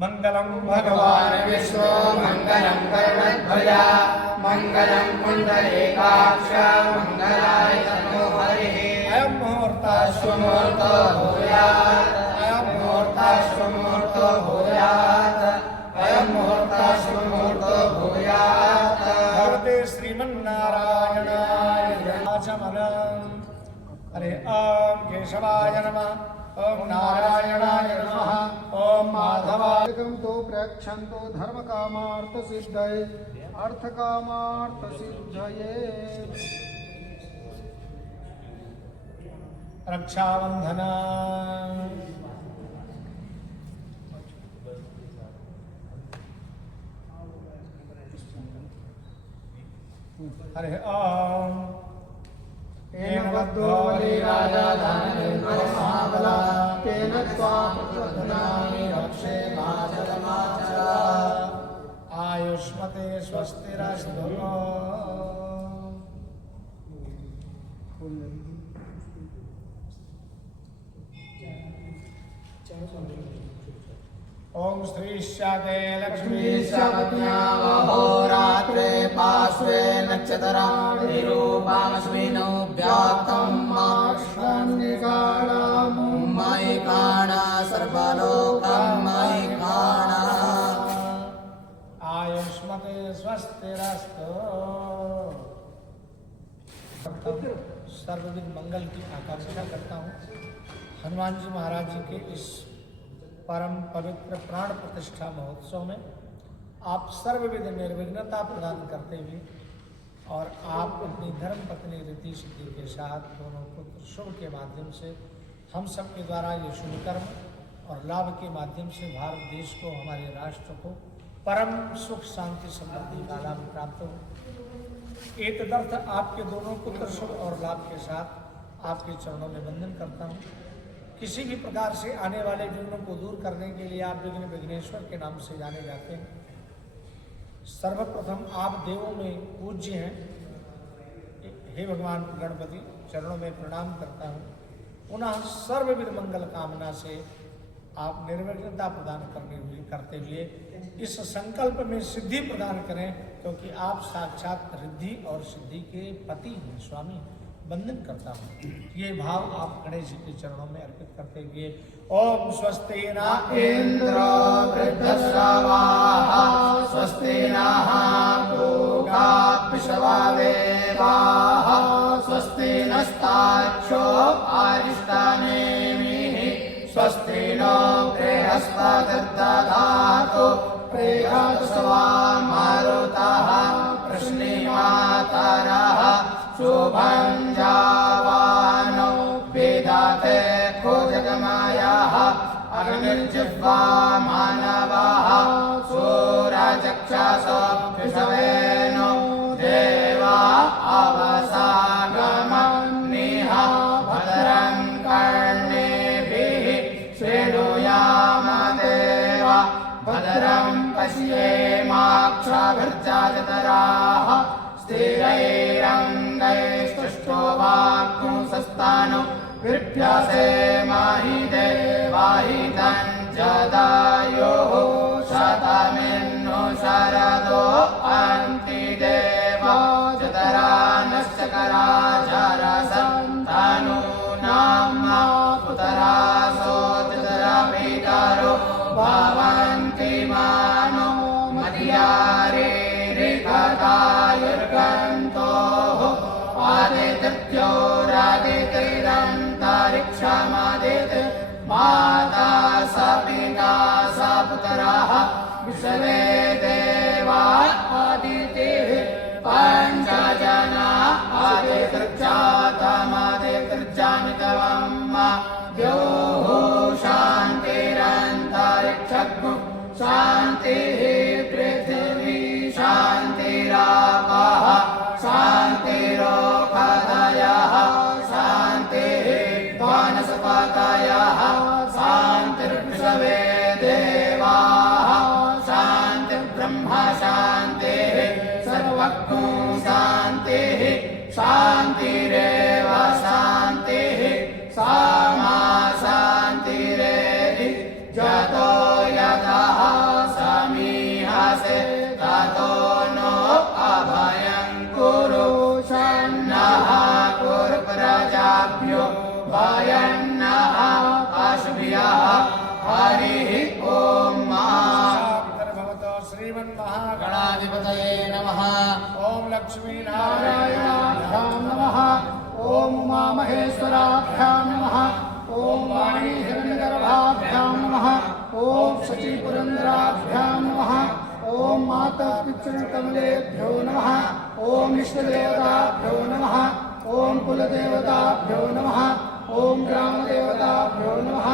मंगलम भगवान विष्णु मंगलम गरुड़ध्वज मंगलम पुंडरीकाक्ष मंगलाय तनो हरिः। अयं मुहूर्तः भूयात् अयं मुहूर्तः भूयात् अयं मुहूर्तः भूयात्। भगवते श्रीमन्नारायणाय नमः। हरे ओम केशवाय नमः। ओम नारायणाय नमः। ओम माधवाय तो प्रक्षंतो धर्म कामार्थ सिद्धये अर्थ कामार्थ सिद्धये। रक्षाबंधन। हरे ओम तेन बद्धो बलिराजा दानवेन्द्रो महाबला तेन त्वां प्रबध्नामि रक्षे माचलमाचल। आयुष्मते स्वस्तिरस्तु। ओम श्री शाते लक्ष्मी अहोरात्रे पार्श्वे नक्षत्रां निरूपामस्मिनो व्याप्तं मयि काणा सर्वलोकं मयि काणा। आयुष्मते स्वस्तिरस्तु। सर्वविध मंगल की आकांक्षा करता हूँ। हनुमान जी महाराज जी के इस परम पवित्र प्राण प्रतिष्ठा महोत्सव में आप सर्वविध निर्विघ्नता प्रदान करते हुए और आप अपनी धर्म पत्नी रीति सिद्धि के साथ दोनों पुत्र शुभ के माध्यम से हम सब के द्वारा ये शुभ कर्म और लाभ के माध्यम से भारत देश को, हमारे राष्ट्र को परम सुख शांति समृद्धि का लाभ प्राप्त हो। एक तदर्थ आपके दोनों पुत्र शुभ और लाभ के साथ आपके चरणों में वंदन करता हूँ। किसी भी प्रकार से आने वाले विघ्नों को दूर करने के लिए आप विघ्न विघ्नेश्वर के नाम से जाने जाते हैं। सर्वप्रथम आप देवों में पूज्य हैं। हे भगवान गणपति, चरणों में प्रणाम करता हूँ। पुनः सर्वविध मंगल कामना से आप निर्विघ्नता प्रदान करते हुए इस संकल्प में सिद्धि प्रदान करें, क्योंकि आप साक्षात रिद्धि और सिद्धि के पति हैं, स्वामी हैं। वंदन करता हूँ। ये भाव आप गणेश जी के चरणों में अर्पित करते हुए ओम स्वस्ति न इंद्रो वृद्धश्रवाः स्वस्ति नः पूषा विश्ववेदाः स्वस्ति नस्तार्क्ष्यो अरिष्टनेमिः स्वस्ति नो बृहस्पतिर्दधातु बृहस्पतिर्मारुतः वृष्णिमातरः शुभं जावानो विदते खोजगमयः अग्निर्जिह्वा मानवः सूरचक्षुषो विषवेनो देवा अवसागमनिः भद्रं कर्णेभिः शृणुयाम देवा भद्रं पश्येमाक्षभिर्जत्राः स्थिरैरङ्गैस्तुष्टुवाक्पुंसस्तानो विभ्यसे माहि देवाहितं जदायुः शतमिन्नु शरदो अन्ति देवा जतरानश्चकरा जरसन्तानूनां पुतरासो जतरपितरो भवन्ति मानो मदयारे रिकतायुर्गन्तोः आदित्यौरादित्यैरन्तरिक्षमादित्य माता स पिता स पुत्रः विश्वे देवा आदित्यः पञ्चजना आदित्यजातमादित्यजामितवं द्योः शान्तिरन्तरिक्षग्नु शान्तिः पृथिवी शान्तिरापः शान्तिरोषधयः शान्तिः वनस्पतयः शान्तिर्विश्वे देवाः शान्तिर्ब्रह्म शान्तिः सर्वज्ञो शान्तिः शान्तिरेव शान्तिः सामा शान्तिरेधि जतो यतः हरिः ॐ भवतो श्रीमन्महागणाधिपतये नमः। ओम लक्ष्मीनारायण नारायणाभ्यां नमः। ॐ उमामहेश्वराभ्यां नमः। ॐ वाणी हिरण्यगर्भाभ्यां नमः। ॐ शचीपुरन्दराभ्यां नमः। ॐ मातपितृकमलेभ्यो नमः। ॐ इष्टदेवताभ्यो नमः। ॐ कुलदेवताभ्यो नमः। ॐ ग्रामदेवताभ्यो नमः।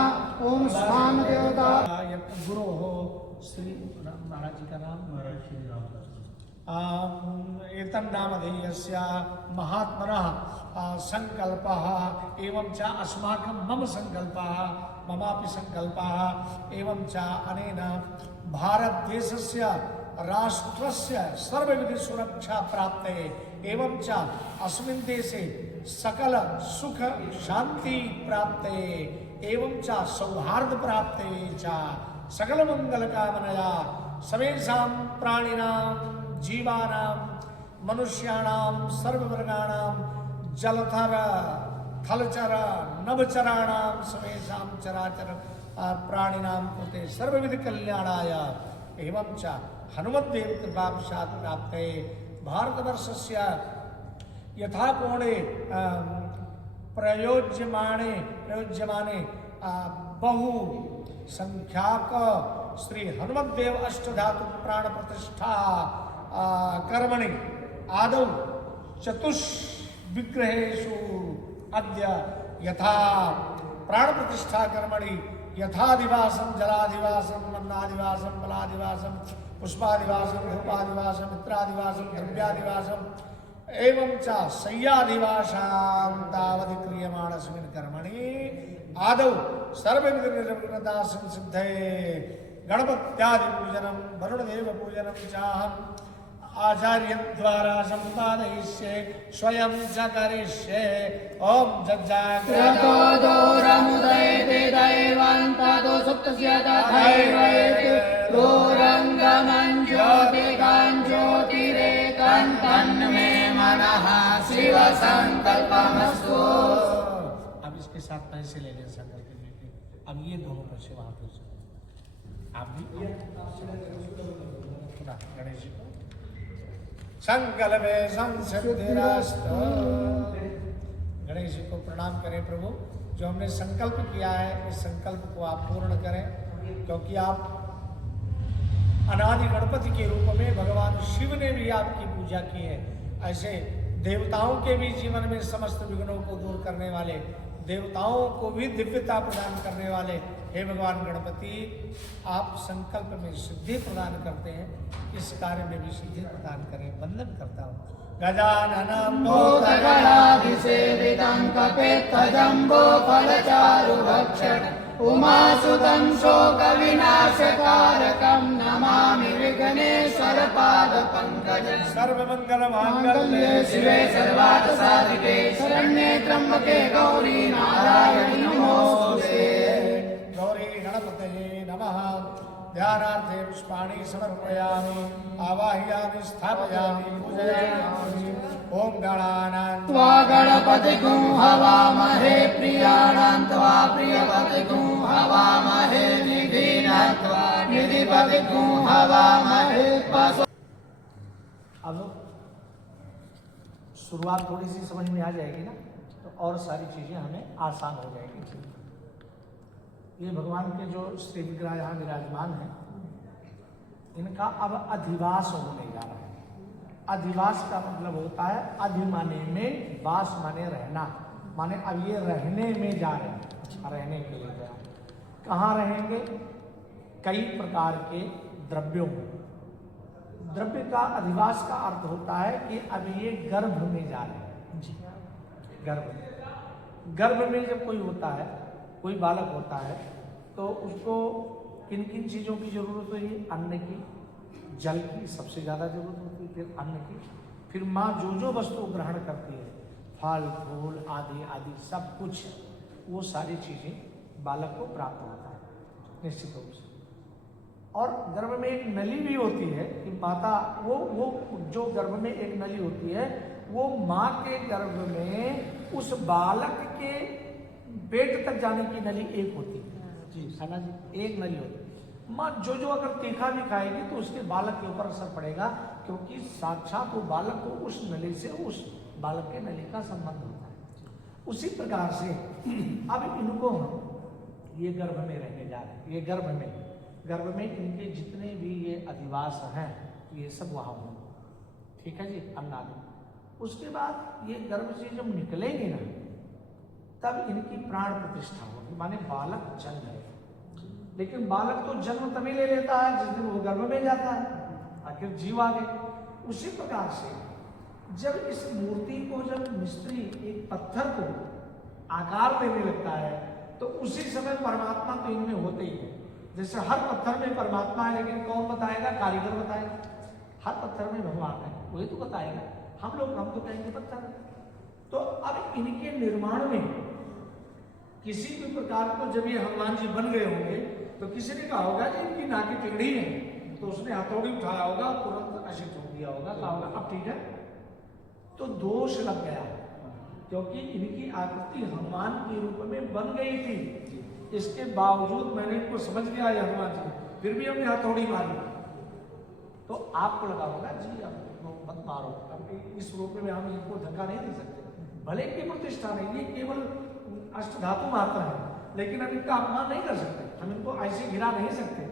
ॐ स्थानदेवता गुरु हो श्री महाराज जी का नाम एतन् नामधेयस्य महात्मनः संकल्पः एवं च अस्माकं मम संकल्पः ममापि संकल्पः एवं च अनेन भारतदेशस्य राष्ट्रस्य सर्वविध सुरक्षा प्राप्ते एवं च अस्मिन् देशे सकल सुख शांति प्राप्ते एवं च सौहार्द प्राप्ते च सकल मंगल कामनया सर्वेषां प्राणिनां जीवानां मनुष्याणां सर्ववर्गाणां जलचर थलचर नभचराणां सर्वेषां चराचर प्राणिनां कृते सर्वविध कल्याणाय एवं च हनुमद्देव कृपावशात् प्राप्ते भारतवर्षस्य यथा कोणे प्रयोज्यमाने बहु संख्याक श्री हनुमद्देव अष्टधातु प्राण प्रतिष्ठा कर्मणि आदौ चतुष्विग्रहेषु अद्य यथा प्राण प्रतिष्ठा कर्मणि यथादिवासं जलादिवासं अन्नादिवासं फलादिवासं पुष्पादिवासं धूपादिवासं मित्रादिवासं द्रव्यादिवासं एवं च शय्यादिवासां तावद् क्रियमाणस्मिन् कर्मणि आदौ सर्वविध निर्विघ्नता संसिद्धये गणपत्यादि पूजनं वरुणदेव पूजनं चाहम् आचार्य द्वारा संपादयिष्ये स्वयं च करिष्ये। ओम जज्जाग्रतो दोरमुदयते दैवन्ततो सुप्तस्य तथैवैति दोरङ्गमञ्ज्योतिकाञ्ज्योतिरेकं तन्मे मनः शिव संकल्पमस्तु। अब इसके साथ पैसे ले लें संकल्प लेके। अब ये दोनों पैसे वहां पे आप भी गणेश जी को संकल्पे संसिद्धिरस्तु। गणेश जी को प्रणाम करें प्रभु, जो हमने संकल्प किया है इस संकल्प को आप पूर्ण करें, क्योंकि आप अनादि गणपति के रूप में भगवान शिव ने भी आपकी पूजा की है। ऐसे देवताओं के भी जीवन में समस्त विघ्नों को दूर करने वाले, देवताओं को भी दिव्यता प्रदान करने वाले हे भगवान गणपति, आप संकल्प में सिद्धि प्रदान करते हैं, इस कार्य में भी सिद्धि प्रदान करें। वंदन करता हूँ। गजाननं भूतगणाभिसेवितं कपित्थजम्बो फलचारुभक्षण उमासुतं शोकविनाशकारकं नमामि विघ्नेश्वरपादपङ्कजं। सर्वमङ्गलमाङ्गल्ये शिवे सर्वार्थसाधिके शरण्ये त्र्यम्बके गौरी नारायणि नमोस्तुते। गौरी गणपतये नमः। ध्यानार्थे पुष्पाणि समर्पयामि, आवाहयामि, स्थापयामि, पूजयामि। ओम गणानां त्वा गणपतिगुं हवामहे प्रियाणां त्वा प्रियपतिगुं हवामहे निधीनां त्वा निधिपतिगुं हवामहे पशु। अब शुरुआत थोड़ी सी समझ में आ जाएगी ना, तो और सारी चीजें हमें आसान हो जाएगी। ये भगवान के जो श्री विग्रह यहाँ विराजमान है, इनका अब अधिवास होने जा रहा है। अधिवास का मतलब होता है अधि माने में, वास माने रहना, माने अब ये रहने में जा रहे हैं, रहने के लिए जा रहे हैं। कहाँ रहेंगे? कई प्रकार के द्रव्यों में। द्रव्य का अधिवास का अर्थ होता है कि अब ये गर्भ में जा रहे हैं। गर्भ में जब कोई होता है, कोई बालक होता है, तो उसको किन किन चीज़ों की जरूरत होती है? अन्न की, जल की सबसे ज़्यादा जरूरत होती है, फिर अन्न की, फिर माँ जो वस्तु ग्रहण करती है, फल फूल आदि आदि सब कुछ, वो सारी चीज़ें बालक को प्राप्त होता है निश्चित रूप से। और गर्भ में एक नली भी होती है कि माता वो जो गर्भ में एक नली होती है, वो माँ के गर्भ में उस बालक के पेट तक जाने की नली एक होती है। है ना जी, एक नली होती है। माँ जो अगर तीखा भी खाएगी तो उसके बालक के ऊपर असर पड़ेगा, क्योंकि साक्षात वो बालक को उस नली से उस बालक के नली का संबंध होता है। उसी प्रकार से अब इनको हम ये गर्भ में रहने जा रहे हैं, ये गर्भ में इनके जितने भी ये अधिवास हैं ये सब वहाँ होंगे, ठीक है जी, अन्नादि। उसके बाद ये गर्भ से जब निकलेंगे ना तब इनकी प्राण प्रतिष्ठा होगी, माने बालक जन्म है। लेकिन बालक तो जन्म तभी ले लेता है जिस दिन वो गर्भ में जाता है, आखिर जीव आ गए। उसी प्रकार से जब इस मूर्ति को जब मिस्त्री एक पत्थर को आकार देने लगता है तो उसी समय परमात्मा तो इनमें होते ही है। जैसे हर पत्थर में परमात्मा है, लेकिन कौन बताएगा? कारीगर बताएगा। हर पत्थर में भगवान है, वही तो बताएगा। हम तो कहेंगे पत्थर है। तो अब इनके निर्माण में किसी भी प्रकार को जब ये हनुमान जी बन गए होंगे तो किसी ने कहा होगा कि इनकी नाकी टिकड़ी है, तो उसने हथौड़ी उठाया होगा, तुरंत ऐसे ठोक दिया होगा, कहा होगा अब ठीक है। तो दोष लग गया, क्योंकि इनकी आकृति हनुमान के रूप में बन गई थी। इसके बावजूद मैंने इनको समझ लिया ये हनुमान जी, फिर भी हमने हथौड़ी मारी। तो आपको लगा होगा जी अब मत मारो, अब इस रूप में हम इनको धक्का नहीं दे सकते। भले इनकी प्रतिष्ठा नहीं, ये केवल अष्टधातु मात्र है, लेकिन हम इनका अपमान नहीं कर सकते, हम इनको ऐसे गिरा नहीं सकते।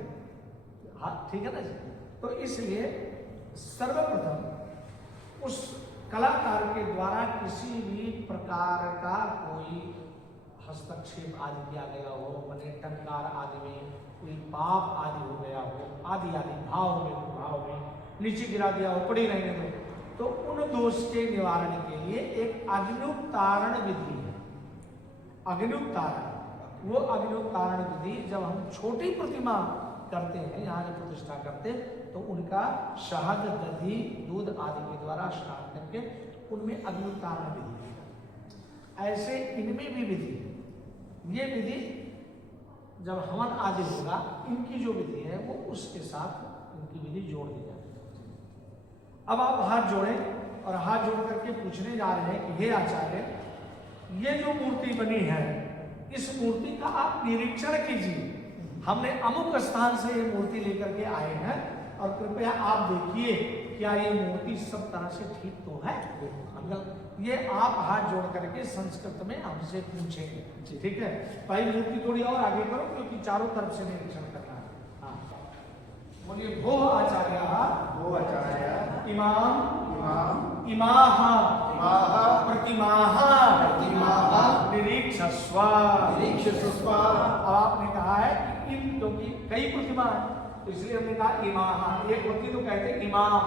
हाँ ठीक है ना जी। तो इसलिए सर्वप्रथम उस कलाकार के द्वारा किसी भी प्रकार का कोई हस्तक्षेप आदि किया गया हो, मने टंकार आदि में कोई पाप आदि हो गया हो, आदि भाव में नीचे गिरा दिया हो, पड़ी रहने दो, तो उन दोष के निवारण के लिए एक अग्निउपतारण विधि है। अग्निउपतारण, वो अग्निउपतारण विधि जब हम छोटी प्रतिमा करते हैं, यहाँ जब प्रतिष्ठा करते हैं तो उनका शहद, दही, दूध आदि के द्वारा स्नान करके उनमें अग्निउपतारण विधि है। ऐसे इनमें भी विधि, ये विधि जब हवन आदि होगा, इनकी जो विधि है वो उसके साथ इनकी विधि जोड़ दी जाती है। अब आप हाथ जोड़ें और हाथ जोड़ करके पूछने जा रहे हैं कि हे आचार्य, ये जो मूर्ति बनी है, इस मूर्ति का आप निरीक्षण कीजिए। हमने अमुक स्थान से ये मूर्ति लेकर के आए हैं और कृपया आप देखिए क्या ये मूर्ति सब तरह से ठीक तो है। ये आप हाथ जोड़ करके संस्कृत में हमसे पूछेंगे, ठीक है। भाई मूर्ति थोड़ी और आगे करो, क्योंकि चारों तरफ से निरीक्षण करना है। हाँ बोलिए, भो आचार्य इमाम इमाह प्रतिमाह निरीक्षस्व। अब आपने कहा है कि इन, क्योंकि कई प्रतिमा है तो इसलिए हमने कहा इमाह। एक होती तो कहते इमाम,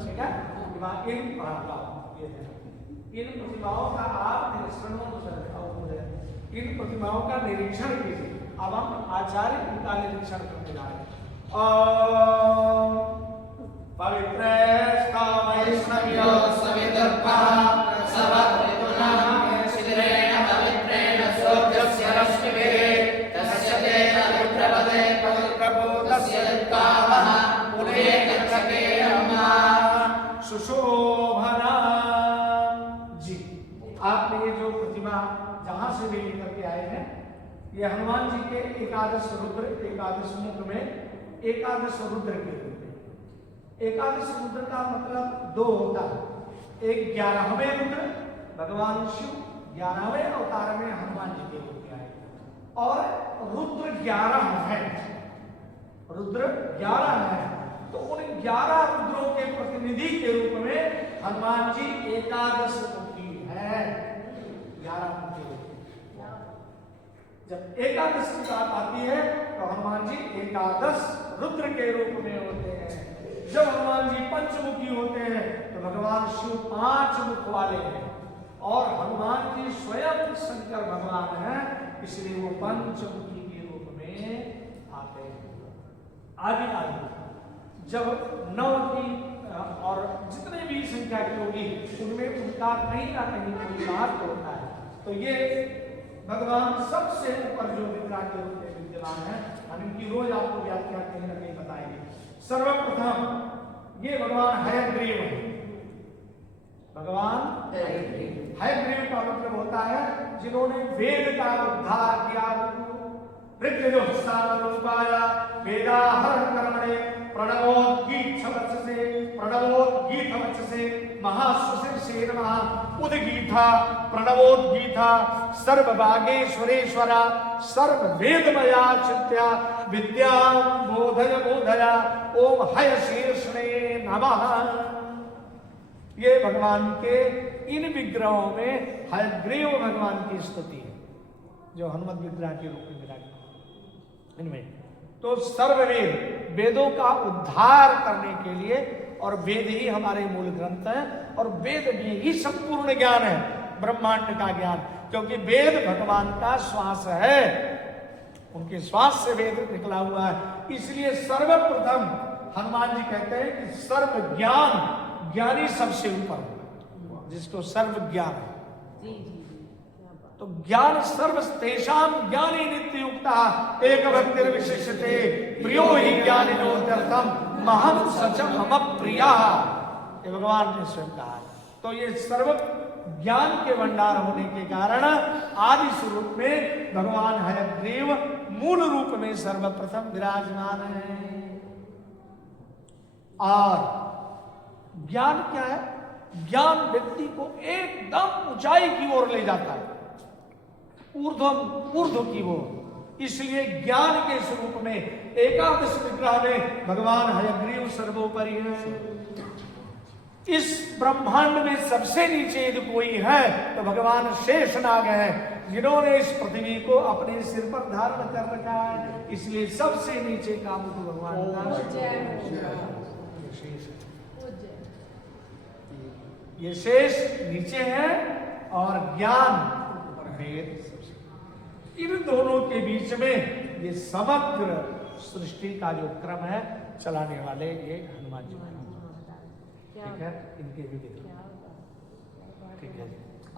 ठीक है। इन प्रतिमाओं का आप इन प्रतिमाओं का निरीक्षण कीजिए। अब हम आचार्य इनका निरीक्षण करने जा रहे हैं। वैष्णव्यो सवितर्पः सवत्रिगुणः शिरेण पवित्रेण सोऽप्यस्य रश्मिभिः तस्य तेन विप्रपदे पवित्रभूतस्य युक्तावः पुरे गच्छते अम्मा सुशोभना। जी, आपने ये जो प्रतिमा जहां से भी लेकर के आए हैं, ये हनुमान जी के एकादश रुद्र, एकादश मुख में एकादश रुद्र के रूप में। एकादश रुद्र का मतलब दो होता है, एक 11वें रुद्र भगवान शिव 11वें अवतार में हनुमान जी के रूप में आए, और रुद्र 11 है, रुद्र 11 है। तो उन 11 रुद्रों के प्रतिनिधि के रूप में हनुमान जी एकादश मुखी है। 11 मुखी, जब एकादश की बात आती है तो हनुमान जी एकादश रुद्र के रूप में होते हैं। जब हनुमान जी पंचमुखी होते हैं तो भगवान शिव 5 मुख वाले हैं, और हनुमान जी स्वयं शंकर भगवान हैं, इसलिए वो पंचमुखी के रूप में आते हैं। आदि जब 9 की और जितने भी संख्या की होगी उनमें उनका कहीं ना कहीं कोई बात होता है। तो ये भगवान सबसे ऊपर जो विग्रह के रूप में विद्यमान है, हम इनकी रोज आपको व्याख्या कहीं ना कहीं बताएंगे। सर्वप्रथम ये भगवान हयग्रीव है। भगवान हयग्रीव का मतलब होता है जिन्होंने वेद का उद्धार किया, ऋग्यजुःसामरूपाय वेदाहरण कर्मणे प्रणवोद्गीतवचसे महाश्वसे नमः उद्गीता प्रणवोद्गीता सर्वभागेश्वरेश्वरा सर्ववेदमया चित्या विद्या बोधय ओम हयशीर्षणे नमः। ये भगवान के इन विग्रहों में हयग्रीव भगवान की स्तुति है जो हनुमत विग्रह के रूप में विराजमान इनमें। तो सर्ववेद वेदों का उद्धार करने के लिए, और वेद ही हमारे मूल ग्रंथ हैं और वेद में ही संपूर्ण ज्ञान है, ब्रह्मांड का ज्ञान, क्योंकि वेद भगवान का श्वास है, उनके श्वास से वेद निकला हुआ है। इसलिए सर्वप्रथम हनुमान जी कहते हैं कि सर्व ज्ञान ज्ञानी सबसे ऊपर होगा, जिसको सर्व ज्ञान है। तो ज्ञान सर्व तेषाम ज्ञानी नित्य युक्ता एक भक्तिर विशिष्यते प्रियो ही ज्ञानिनोत्यर्थम महम सचम मम प्रिया, ये भगवान ने स्वयं कहा। तो ये सर्व ज्ञान के भंडार होने के कारण आदि स्वरूप में भगवान हयग्रीव मूल रूप में सर्वप्रथम विराजमान है। और ज्ञान क्या है? ज्ञान व्यक्ति को एकदम ऊंचाई की ओर ले जाता है, ऊर्ध्व की ओर। इसलिए ज्ञान के स्वरूप में एकादश विग्रह में भगवान हयग्रीव सर्वोपरि है। इस ब्रह्मांड में सबसे नीचे यदि कोई है तो भगवान शेषनाग है, जिन्होंने इस पृथ्वी को अपने सिर पर धारण कर रखा है। इसलिए सबसे नीचे का मुख भगवान का शेष है। ये शेष नीचे है और ज्ञान वेद इन दोनों के बीच में ये समग्र सृष्टि का जो क्रम है चलाने वाले ये हनुमान जी, ठीक है। इनके भी ठीक है।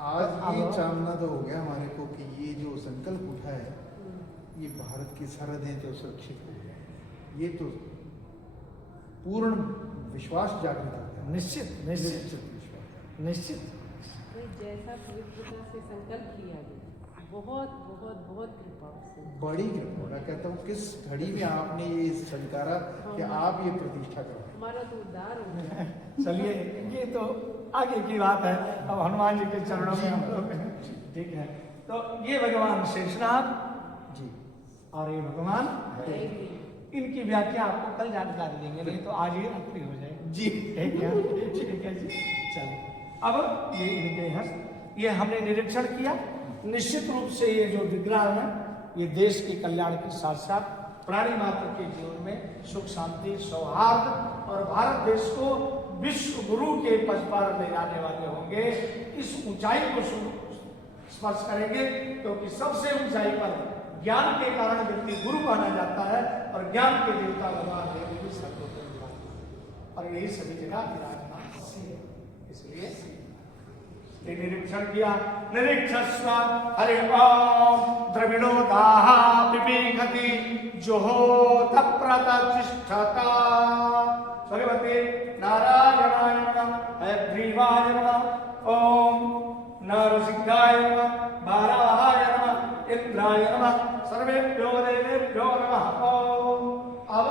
आज ये जानना तो हो गया हमारे को कि ये जो संकल्प उठा है ये भारत की सरहदें तो सुरक्षित हो गई, ये तो पूर्ण विश्वास जागृत होता है। निश्चित जैसा पवित्रता से संकल्प किया गया, बहुत बहुत बहुत कृपा से, बड़ी कृपा। मैं कहता हूँ किस घड़ी में आपने ये स्वीकारा कि आप ये प्रतिष्ठा करो, हमारा तो उद्धार हो गया। चलिए ये तो आगे की बात है, अब हनुमान जी के चरणों में हम लोग, ठीक है। तो ये भगवान शेषनाग जी और ये भगवान, इनकी व्याख्या आपको कल जानकारी देंगे, नहीं तो आज ही रात्रि हो जाएगी जी, ठीक है जी। चलो अब ये इनके हस्त, ये हमने निरीक्षण किया। निश्चित रूप से ये जो विग्रह है ये देश के कल्याण के साथ साथ प्राणी मात्र के जीवन में सुख शांति सौहार्द और भारत देश को विश्व गुरु के पद पर ले जाने वाले होंगे। इस ऊंचाई को स्पर्श करेंगे, क्योंकि सबसे ऊंचाई पर ज्ञान के कारण व्यक्ति गुरु माना जाता है और ज्ञान के देवता भगवान देव भी सर्वोत्तम और यही सभी जगह विराजमान है। इसलिए निरीक्षण किया। निरीक्षस्व हरि ओम द्रविणो दाहा पिपीखति जोहोत प्रतिष्ठता भगवते नारायणाय नमः हयग्रीवाय नमः ओम नरसिंहाय नमः वाराहाय नमः इंद्राय नमः सर्वेभ्यो देवेभ्यो नमः ओम। अब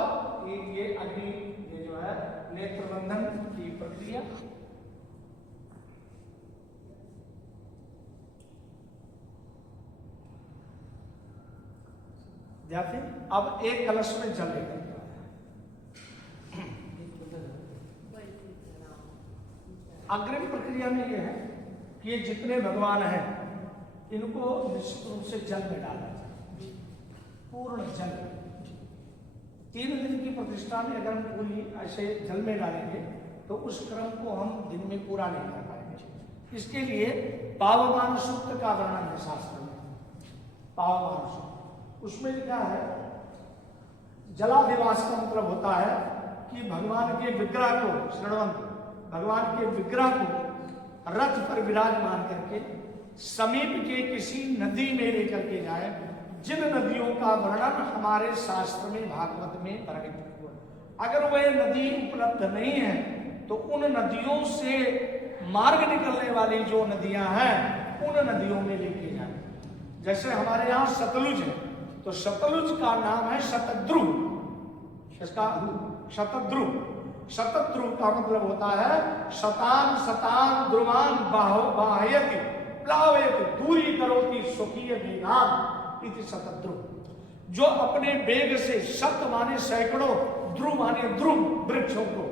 ये अग्नि ये जो है नेत्र बंधन की प्रक्रिया, या फिर अब एक कलश में जल लेकर अग्रिम प्रक्रिया में यह है कि ये जितने भगवान हैं इनको निश्चित रूप से जल में डालना चाहिए, पूर्ण जल। 3 दिन की प्रतिष्ठा में अगर हम पूरी ऐसे जल में डालेंगे तो उस क्रम को हम दिन में पूरा नहीं कर पाएंगे। इसके लिए पावमान सूक्त का वर्णन है शास्त्र में। पावमान सूक्त, उसमें लिखा है जलाधिवास का मतलब होता है कि भगवान के विग्रह को श्रणवंत भगवान के विग्रह को रथ पर विराजमान करके समीप के किसी नदी में लेकर के जाए, जिन नदियों का वर्णन हमारे शास्त्र में भागवत में वर्णित हुआ। अगर वह नदी उपलब्ध नहीं है तो उन नदियों से मार्ग निकलने वाली जो नदियां हैं उन नदियों में लेके जाए। जैसे हमारे यहाँ सतलुज है, तो सतलुज का नाम है शतद्रु। इसका शतद्रु, शतद्रु का मतलब होता है शतान शतान ध्रुवान बाह्यति प्लावयति दूरी करोति स्वकीय वेगान इति शतद्रु। जो अपने वेग से शत माने सैकड़ों, ध्रुव माने ध्रुव वृक्षों को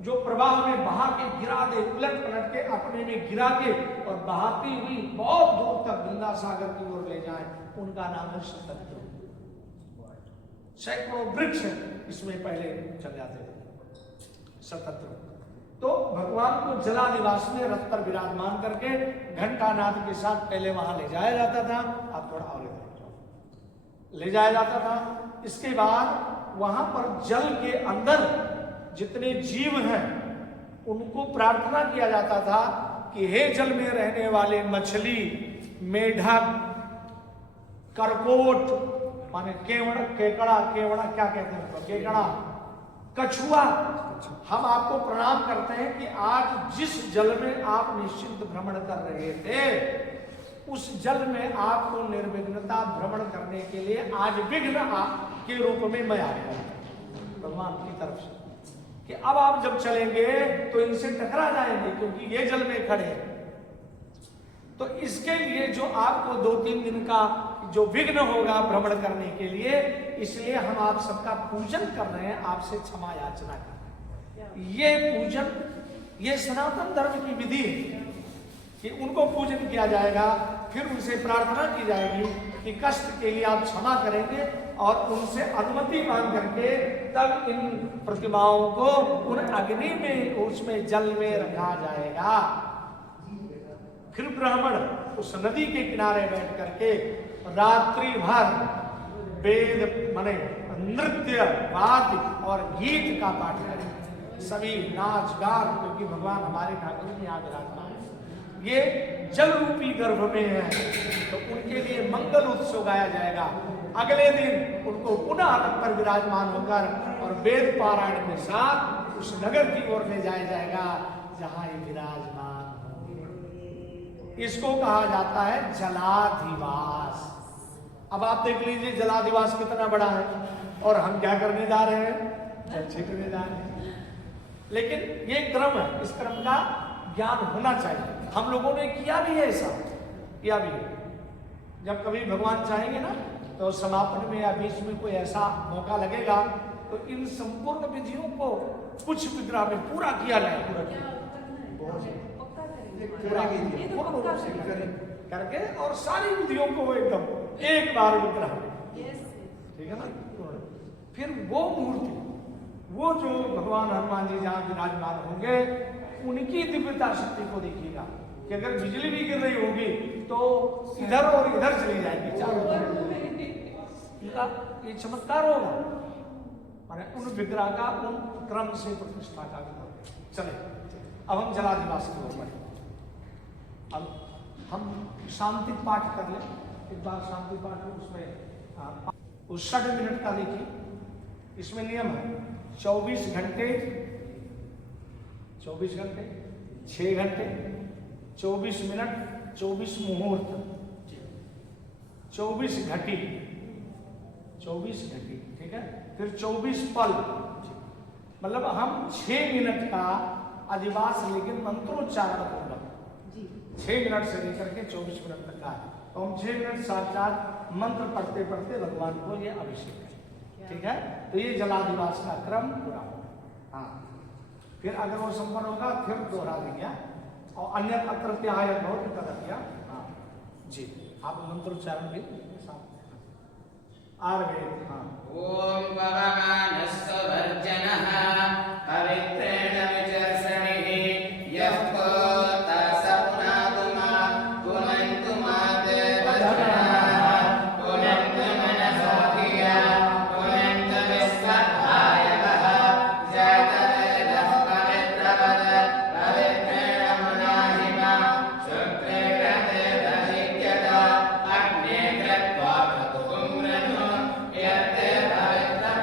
जो प्रवाह में बहा के गिरा दे, उलट पलट के अपने में गिरा के और बहाती हुई बहुत दूर तक गंगा सागर की ओर ले जाए, उनका नाम है शतद्रु। सैकड़ों वृक्ष इसमें पहले चल जाते थे शतद्रु। तो भगवान को जलानिवास में रथ पर विराजमान करके घंटानाद के साथ पहले वहां ले जाया जाता था। आप थोड़ा और ले जाया जाता था। इसके बाद वहां पर जल के अंदर जितने जीव हैं उनको प्रार्थना किया जाता था कि हे जल में रहने वाले मछली, मेढक, करकोट माने केकड़ा क्या कहते हैं, केकड़ा, कछुआ, हम आपको प्रणाम करते हैं कि आज जिस जल में आप निश्चिंत भ्रमण कर रहे थे उस जल में आपको निर्विघ्नता भ्रमण करने के लिए आज विघ्न के रूप में मैं आ गया भगवान की तरफ से कि अब आप जब चलेंगे तो इनसे टकरा जाएंगे क्योंकि ये जल में खड़े हैं। तो इसके लिए जो आपको 2-3 दिन का जो विघ्न होगा भ्रमण करने के लिए, इसलिए हम आप सबका पूजन कर रहे हैं, आपसे क्षमा याचना कर रहे हैं। ये पूजन, ये सनातन धर्म की विधि है कि उनको पूजन किया जाएगा, फिर उनसे प्रार्थना की जाएगी कि कष्ट के लिए आप क्षमा करेंगे और उनसे अनुमति मांग करके तब इन प्रतिमाओं को उन अग्नि में, उसमें जल में रखा जाएगा। फिर ब्राह्मण उस नदी के किनारे बैठ करके रात्रि भर वेद माने नृत्य, वाद्य और गीत का पाठ करेंगे, सभी नाच गान, क्योंकि भगवान हमारे ठाकुर जी यहाँ विराजमान है, ये जल रूपी गर्भ में है, तो उनके लिए मंगल उत्सव गाया जाएगा। अगले दिन उनको पुनः रथ पर विराजमान होकर और वेद पारायण के साथ उस नगर की ओर ले जाया जाएगा जहां ये विराजमान होंगे। इसको कहा जाता है जलाधिवास। अब आप देख लीजिए जलाधिवास कितना बड़ा है और हम क्या करने जा रहे हैं, जल छींटने जा रहे हैं। लेकिन ये क्रम है, इस क्रम का ज्ञान होना चाहिए। हम लोगों ने किया भी है, ऐसा किया भी है। जब कभी भगवान चाहेंगे ना तो समापन में या बीच में कोई ऐसा मौका लगेगा तो इन संपूर्ण विधियों को कुछ विग्रह में पूरा किया जाए, करके और सारी विधियों को एकदम एक बार विग्रह, ठीक है ना। फिर वो मूर्ति, वो जो भगवान हनुमान जी जहाँ विराजमान होंगे उनकी दिव्यता शक्ति को देखिएगा कि अगर बिजली भी गिर रही होगी तो इधर और इधर चली जाएगी चारों तरफ। ये चमत्कार होगा, माने उन विग्रह का उन क्रम से प्रतिष्ठा का विग्रह। चले अब हम जलाधिवास की ओर बढ़े। अब हम शांति पाठ कर लें एक बार। शांति पाठ उसमें उस 60 मिनट का देखिए, इसमें नियम है 24 घंटे, 6 घंटे, 24 मिनट, 24 मुहूर्त, 24 घटी, 24 घटी, ठीक है। फिर 24 पल, मतलब हम 6 मिनट का अधिवास लेकिन मंत्रोच्चारण पूर्वक 6 मिनट से लेकर के 24 मिनट तक का है। तो हम 6 मिनट साथ मंत्र पढ़ते पढ़ते भगवान को ये अभिषेक है, ठीक है। तो ये जलाधिवास का क्रम पूरा होगा। हाँ, फिर अगर वो संपन्न होगा फिर दोहरा देंगे और अन्य अत्रत्याय बहुत तदत्या। हाँ जी, आप मंत्रोच्चारण भी आ रहे। हाँ, ओम पवमानस्य वर्जनः पवित्रेण विचर्षणिः यः कोता सपुनातुमा पुनन्तु माते वचनः पुनन्तु मनसो धिया पुनन्तु विश्वधायवः जयतवेदः पवित्रवद पवित्रेण मुनाहिमा शुक्रेण देवहित्यता अग्ने कृत्वा भगुं रनु यत्ते पवित्र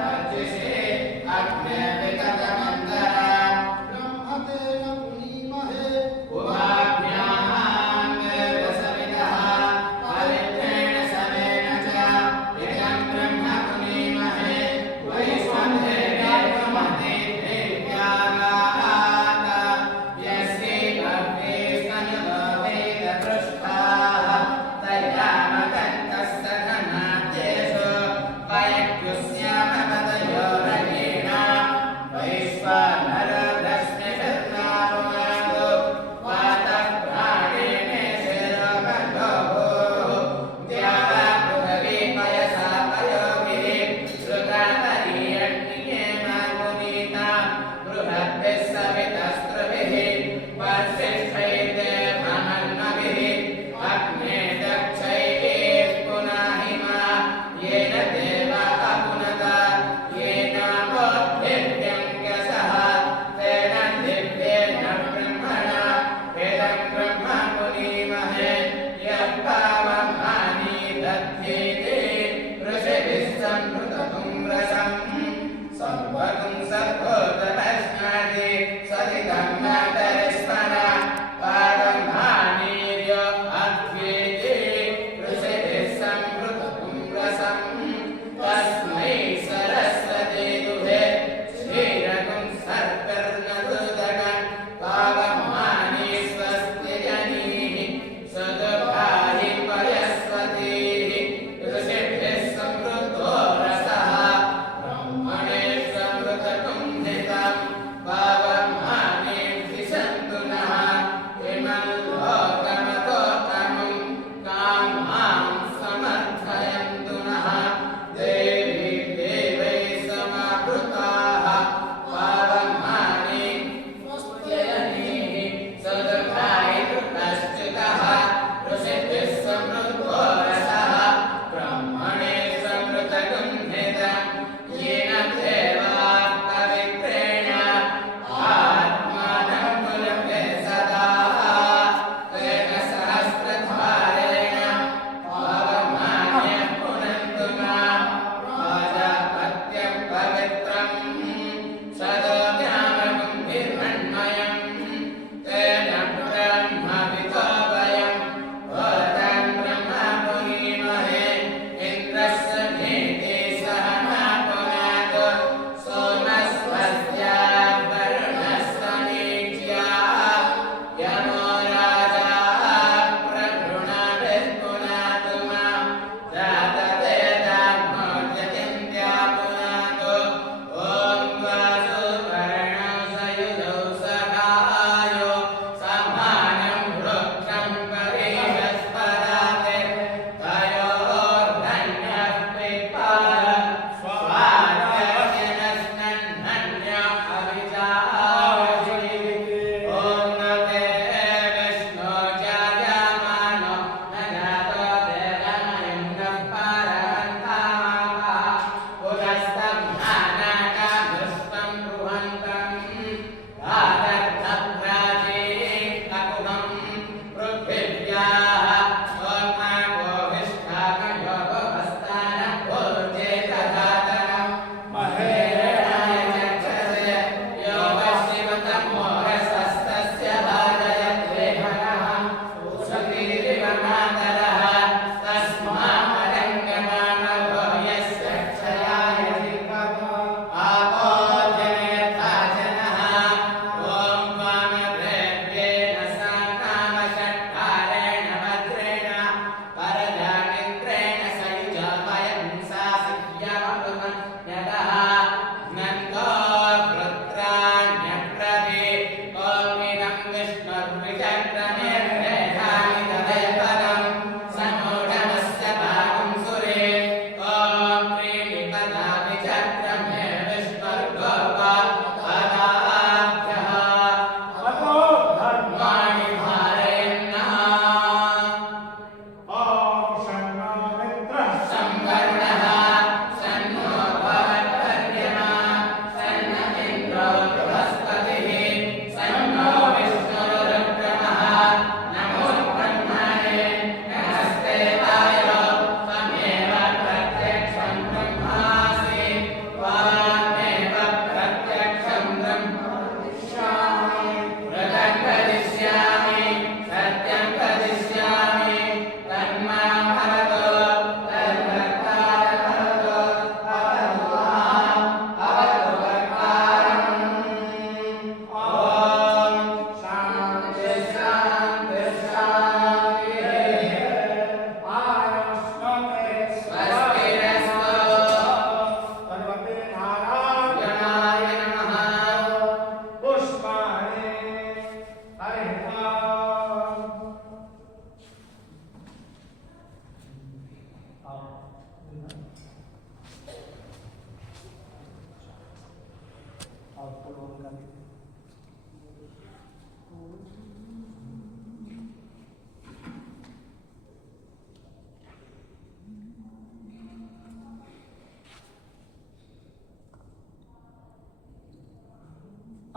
और फूल उनका भी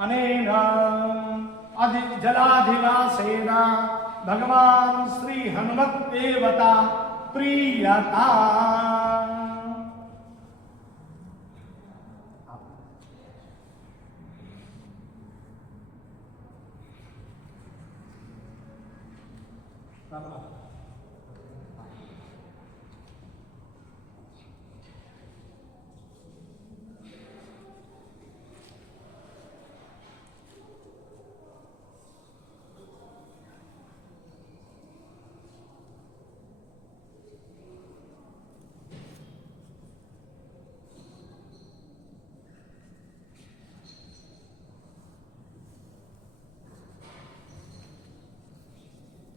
अनेन जलाधिवासेन भगवान श्री हनुमत देवता प्रियता।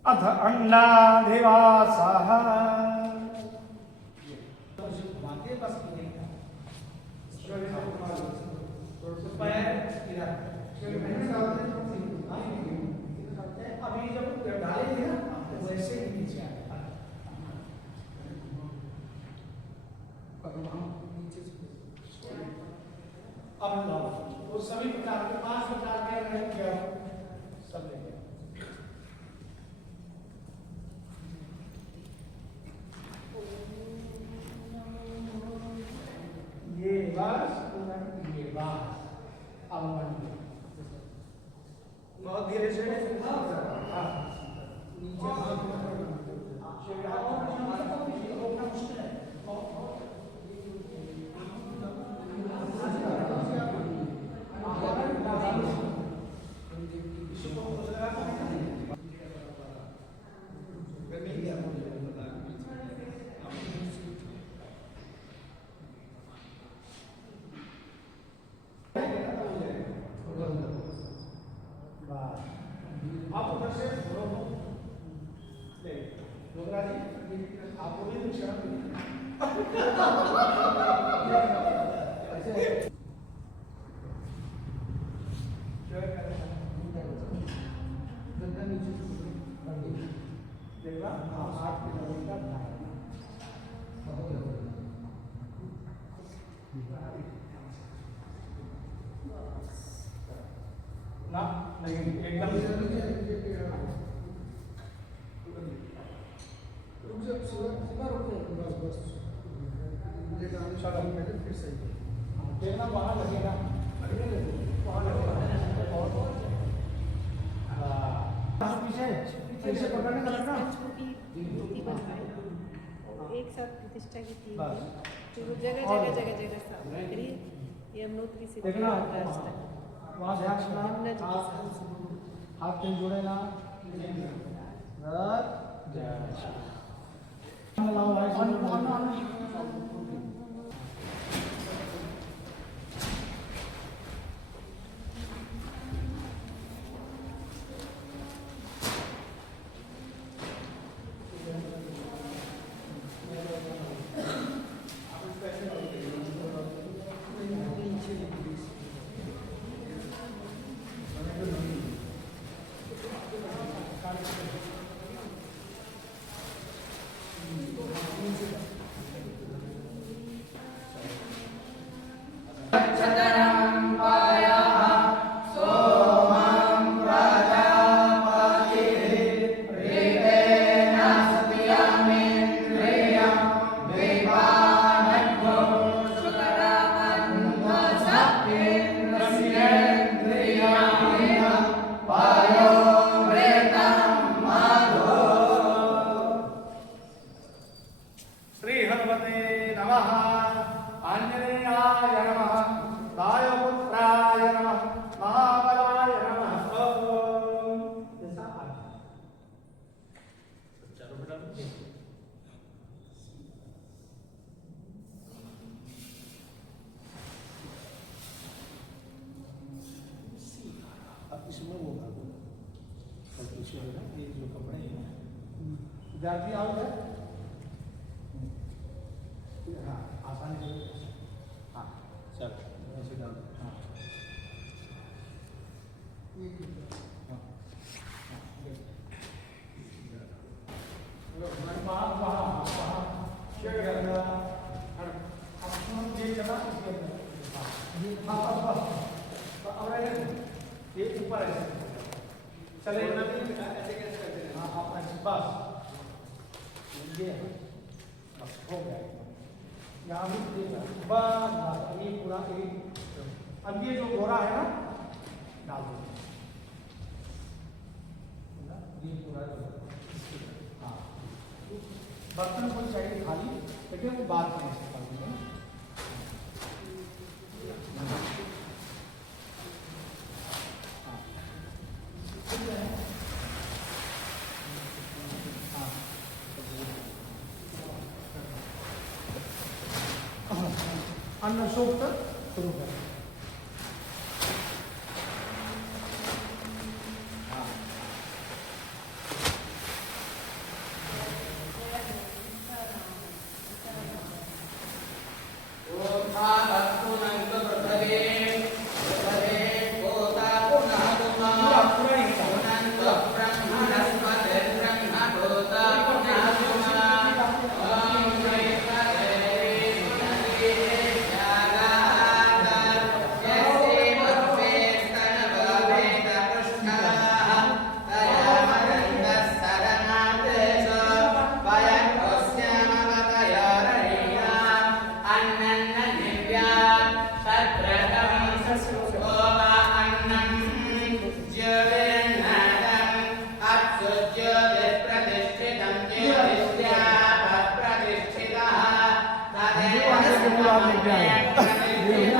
अथ अंडाधिवासः अभी जब डालेंगे ना वैसे ही नीचे आएगा। अब लाओ वो सभी प्रकार के 5 प्रकार के रहेंगे सब लेंगे। ये बस अब बहुत धीरे से आप उधर से आपको भी ना नहीं एकदम चलो फिर सही देखना वहाँ लगेगा वहाँ लगेगा पीछे पकड़ने का लगना मूर्ति बनवाई और एक साथ प्रतिष्ठा की थी तो वो जगह साफ करिए। यमुनोत्री से देखना वहाँ ध्यान रखना हाथ कहीं जोड़े ना इसमें वो भागो और पीछे होगा ये जो कपड़े हैं विद्यार्थी आओ है हाँ आसानी से हाँ चल ऐसे डाल हाँ अब ये ऊपर है चले हाँ आप बस ये बस हो गया यहाँ भी बस ये पूरा एक अब ये जो गोरा है ना डाल दो ये पूरा हाँ बर्तन को चाहिए खाली लेकिन वो बात नहीं कर देंगे अन्न सूक्त शुरू करें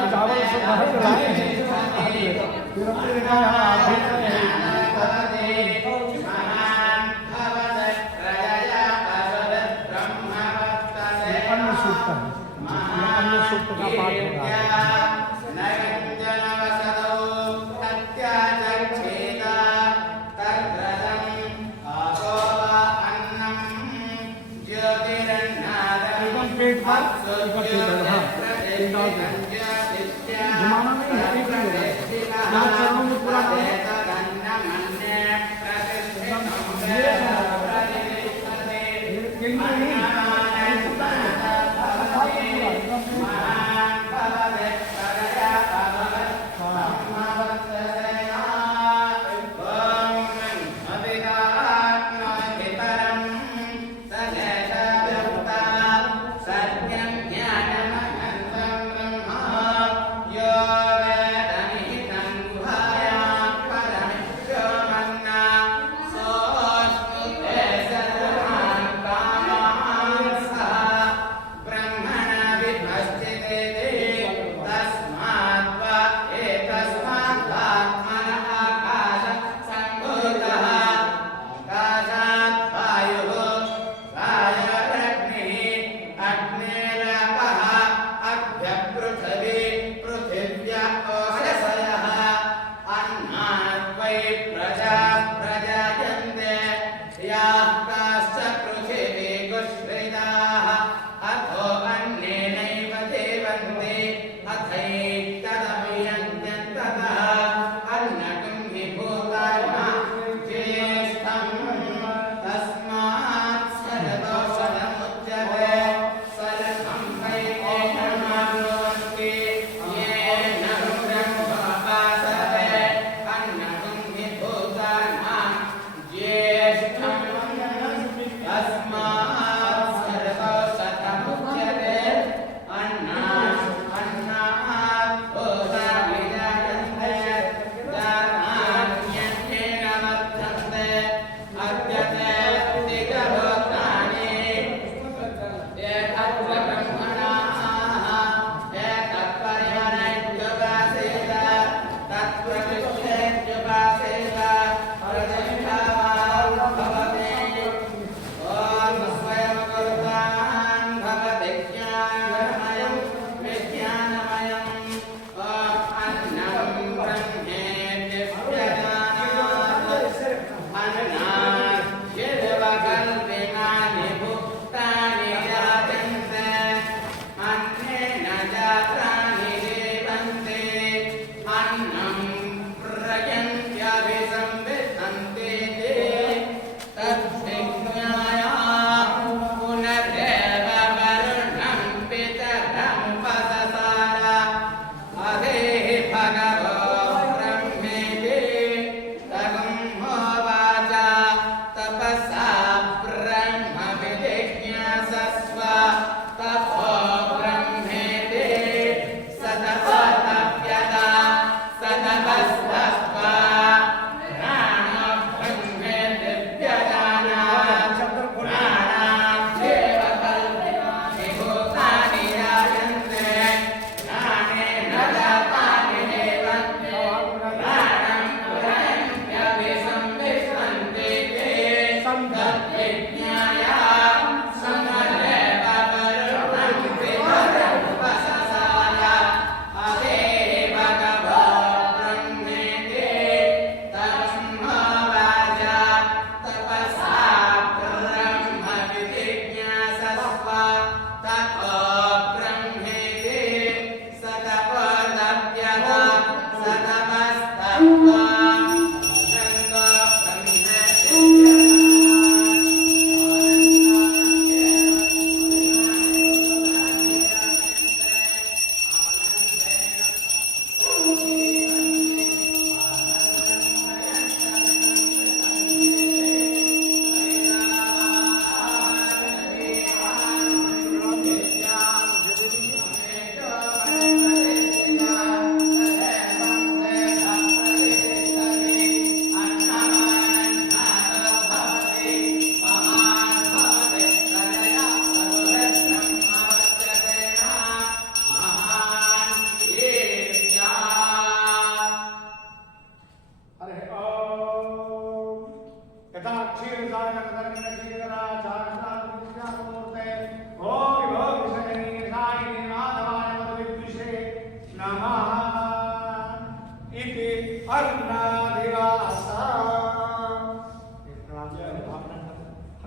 चावल से बाहर लाए हैं फिर हमने देखा अन्न सूक्त है अन्न सूक्त का पाठ हो रहा है पेट पर घुमाना नहीं है एक ही यहाँ चरणों में पूरा Yeah.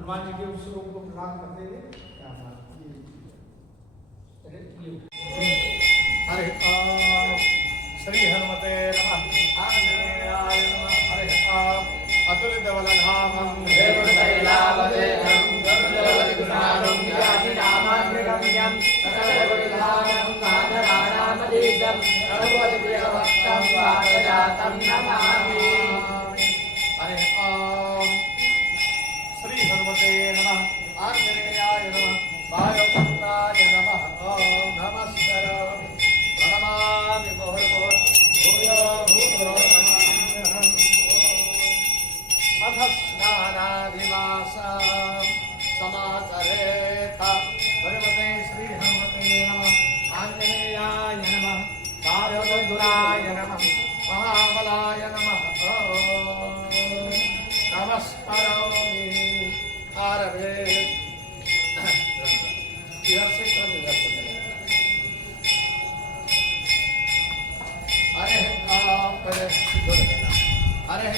हनुमान जी के उस रूप को प्रणाम करते हुए हरे श्री हनुमते नमः आंजनेयाय नमः हरे अतुलित बलधामं देवशैलावदेहं गरुडवलिगुणानं ज्ञानिनामाग्रगम्यं सकलगुणधामं माधवानामधीशं सर्वदिव्यभक्तं वातजातं नमामि। हरे श्री हनुमते नमः आंजनेयाय नमः वायुपुत्राय नमः नमस्कारामि प्रणमामि मुहुर्मुहुः भूयो भूयो नमः अथ स्नानादिवासां समाचरेत भगवते श्री हनुमते नमः आंजनेयाय नमः वायुपुत्राय नमः महाबलाय नमः नमस्कारामि आरभे इधर से क्रम इधर से हरे पहले बोल देना हरे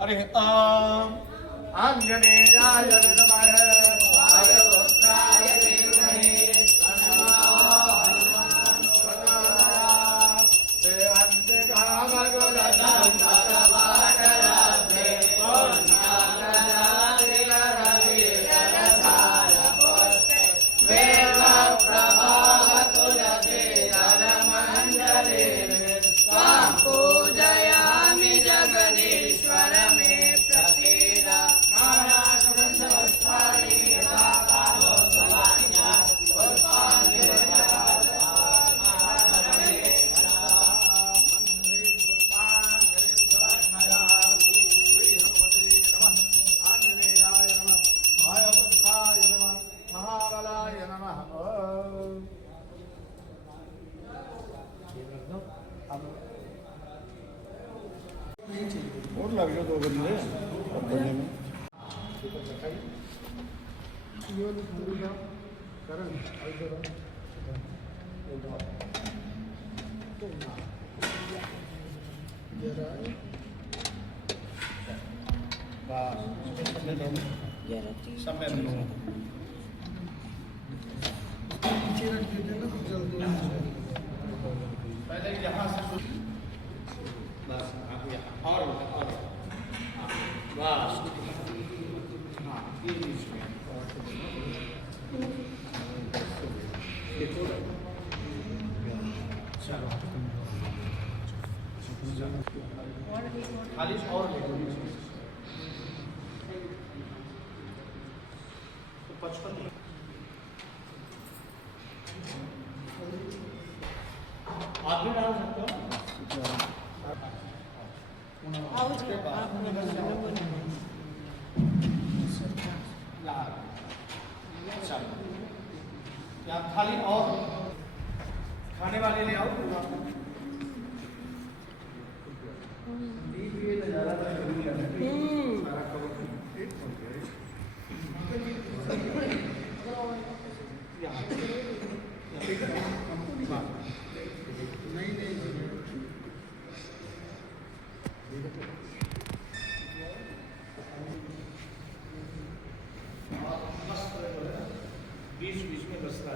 हरिताम् आञ्जनेयाय विद्महे वायुपुत्राय धीमहि तन्नो हनुमान् प्रचोदयात्। सेवन्ति कामकुलशं परमाकराब्धे पुण्याकरादिरविरसारपुष्पे वेदप्रभावतुलसीदलमञ्जरीर् त्वां पूजयामि जगदीश्वर मे प्रसीद। महाबलाय नमः। और लग गए 2 बंदे अब बनने में। समय नीचे रख देते ना तो जल्दी पहले यहाँ से बस आप यहाँ और बस हाँ ये बीच में खाली और तो 55 आप भी डाल सकते हो। आओ जी, आप या खाली और खाने वाले ले आओ। बीच बीच में बसता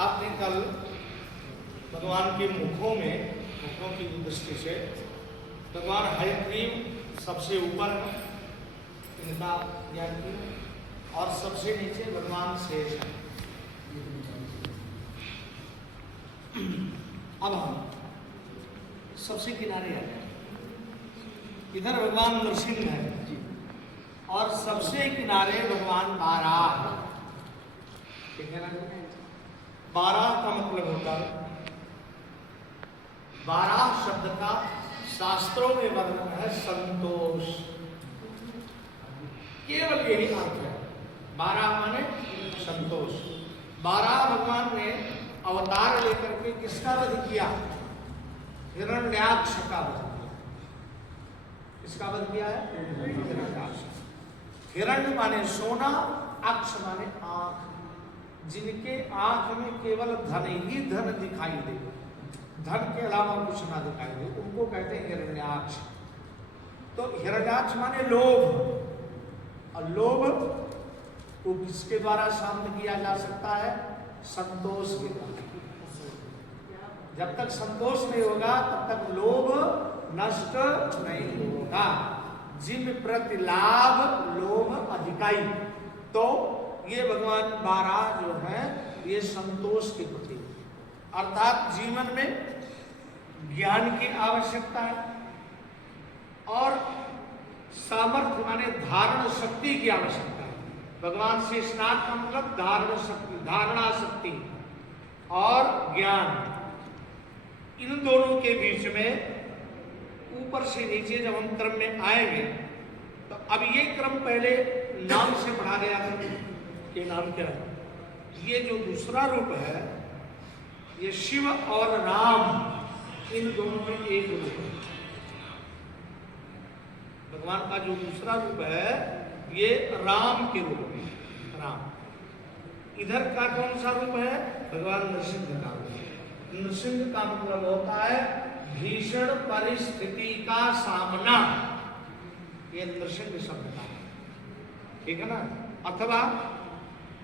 आपने कल भगवान के मुखों की दृष्टि से भगवान हयग्रीव सबसे ऊपर इनका ज्ञान किया और सबसे नीचे भगवान शेष है। अब हम सबसे किनारे आ गए। इधर भगवान नृसिंह है और सबसे किनारे भगवान बाराह है। ठीक है ना? बाराह का मतलब होता है, बाराह शब्द का शास्त्रों में वर्णन है संतोष। केवल यही अर्थ है, बाराह माने संतोष। बाराह भगवान ने अवतार लेकर के किसका वध किया? हिरण्याक्ष का वध किया। किसका वध किया है? हिरण्याक्ष। हिरण्य माने सोना, अक्ष माने आंख। जिनके आंख में केवल धन ही धन दिखाई दे, धन के अलावा कुछ ना दिखाई दे, उनको कहते हैं हिरण्याक्ष। तो हिरण्याक्ष माने लोभ, और लोभ को किसके द्वारा शांत किया जा सकता है? संतोष के द्वारा। जब तक संतोष नहीं होगा तब तक लोभ नष्ट नहीं होगा। जिन प्रति लाभ लोभ अधिकाई, तो ये भगवान बाराह जो है ये संतोष के प्रति, अर्थात जीवन में ज्ञान की आवश्यकता है और सामर्थ्य माने धारण शक्ति की आवश्यकता है। भगवान शेषनाग का मतलब धारण शक्ति, धारणा शक्ति और ज्ञान। इन दोनों के बीच में ऊपर से नीचे जब हम क्रम में आएंगे तो अब ये क्रम पहले नाम से पढ़ा गया था कि नाम क्या है? ये जो दूसरा रूप है ये शिव और राम, इन दोनों में एक रूप है। भगवान का जो दूसरा रूप है ये राम के रूप में, राम। इधर का कौन सा रूप है? भगवान नृसिंह का रूप। नृसिंह का मतलब होता है भीषण परिस्थिति का सामना, ये नृसिंह शब्द का, ठीक है ना? अथवा